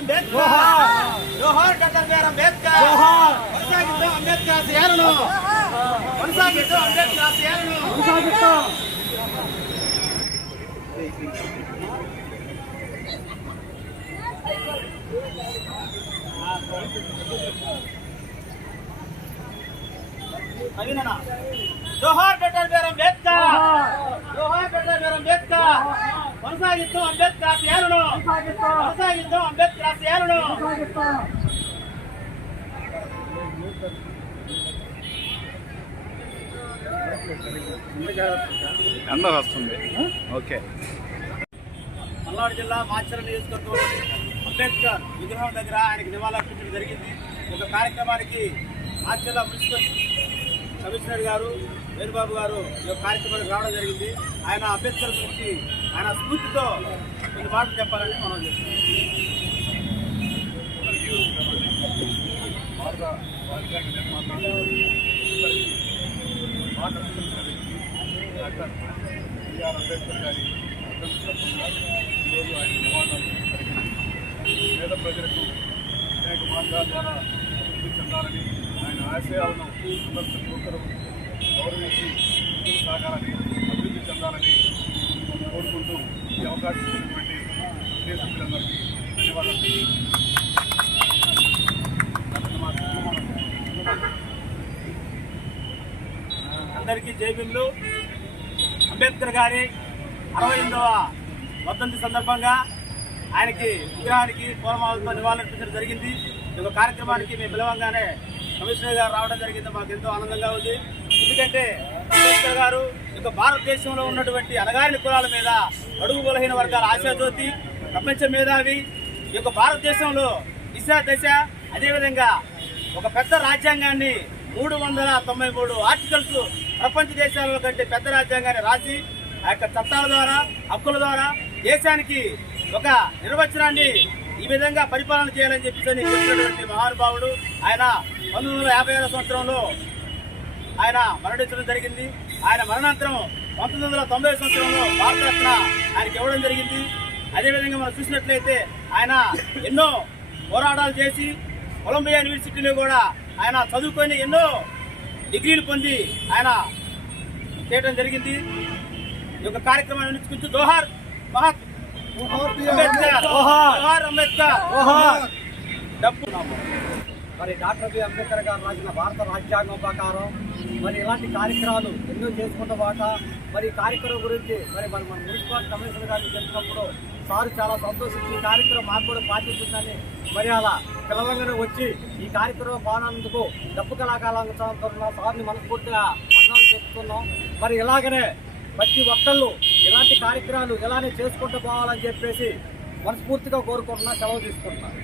అంబేద్కర్. జోహార్ doctor BR Ambedkar. కొనసాగిద్దాం అంబేద్కర్ ఆశయాలను కొనసాగిద్దాం అంబేద్కర్ ఆశయాలను నవీననా జోహార్ డాక్టర్ బిఆర్ అంబేద్కర్. జోహార్. Doctor BR Ambedkar. కొనసాగిద్దాం అంబేద్కర్ ఆశయాలను కొనసాగిద్దాం అంబేద్కర్ ఆశయాలను ఎండ వస్తుంది ఓకే. పల్నాడు జిల్లా మాచర నియోజకవర్గంలోని అంబేద్కర్ విగ్రహం దగ్గర ఆయనకి నివాళులర్పించడం జరిగింది. యొక్క కార్యక్రమానికి మాచర్ల మున్సిపల్ కమిషనర్ గారు వేణుబాబు గారు ఈ యొక్క కార్యక్రమానికి రావడం జరిగింది. ఆయన అంబేద్కర్ గురించి ఆయన స్ఫూర్తితో కొన్ని మాటలు చెప్పాలని మనం చేస్తున్నాం. భారత డాక్టర్ బిఆర్ అంబేద్కర్ గారి ఈరోజు ఆయన నివాళులు పేద ప్రజలకు అనేక మార్గాల ద్వారా అభివృద్ధి చెందాలని ఆశయాలను అందరూ గౌరవించి ముందుకు సాగాలని అభివృద్ధి చెందాలని కోరుకుంటూ ఈ అవకాశం ఇచ్చినటువంటి సభ్యులందరికీ ధన్యవాదాలు. అందరికీ జైబిల్లు అంబేద్కర్ గారి అరవై ఎనిమిదవ వర్ధంతి సందర్భంగా ఆయనకి విగ్రహానికి పూలమాలతో నివాళులర్పించడం జరిగింది. ఈ కార్యక్రమానికి మేము పిలవంగానే కమిషనర్ గారు రావడం జరిగింది. మాకు ఎంతో ఆనందంగా ఉంది. ఎందుకంటే అంబేద్కర్ గారు ఈ యొక్క భారతదేశంలో ఉన్నటువంటి అణగారిన కులాల మీద అడుగు బలహీన వర్గాల ఆశాజ్యోతి ప్రపంచ మేధావి ఈ యొక్క భారతదేశంలో దిశ దశ అదేవిధంగా ఒక పెద్ద రాజ్యాంగాన్ని మూడు వందల తొంభై మూడు ఆర్టికల్స్ ప్రపంచ దేశాల కంటే పెద్ద రాజ్యాంగాన్ని రాసి ఆ యొక్క చట్టాల ద్వారా హక్కుల ద్వారా దేశానికి ఒక నిర్వచనాన్ని ఈ విధంగా పరిపాలన చేయాలని చెప్పేసి చెప్పినటువంటి మహానుభావుడు. ఆయన పంతొమ్మిది వందల యాభై ఏడో సంవత్సరంలో ఆయన మరణించడం జరిగింది. ఆయన మరణానంతరం పంతొమ్మిది వందల తొంభై సంవత్సరంలో భారతరత్న ఆయనకి ఇవ్వడం జరిగింది. అదేవిధంగా మనం చూసినట్లయితే ఆయన ఎన్నో పోరాటాలు చేసి కొలంబియా యూనివర్సిటీలో కూడా ఆయన చదువుకొని ఎన్నో డిగ్రీలు పొంది ఆయన చేయడం జరిగింది. ఈ యొక్క కార్యక్రమాన్ని నుంచుకుంటూ జోహార్ మహత్ అంబేద్కర్ అంబేద్కర్ డబ్బు. మరి డాక్టర్ బి. అంబేద్కర్ గారు రాసిన భారత రాజ్యాంగం ప్రకారం మరి ఇలాంటి కార్యక్రమాలు ఎన్నో చేసుకుంటూ బాట మరి కార్యక్రమం గురించి మరి మరి మన మున్సిపల్ కమిషనర్ గారికి చెప్పినప్పుడు సారు చాలా సంతోషించి ఈ కార్యక్రమం మాకు కూడా బాధ్యతుందని మరి అలా పిలవంగానే వచ్చి ఈ కార్యక్రమం పాడినందుకు డప్పు కళాకాలం సార్ని మనస్ఫూర్తిగా అర్థం చెప్తున్నాం. మరి ఇలాగనే ప్రతి ఒక్కళ్ళు ఇలాంటి కార్యక్రమాలు ఇలానే చేసుకుంటూ పోవాలని చెప్పేసి మనస్ఫూర్తిగా కోరుకుంటున్నా సెలవు తీసుకుంటున్నాను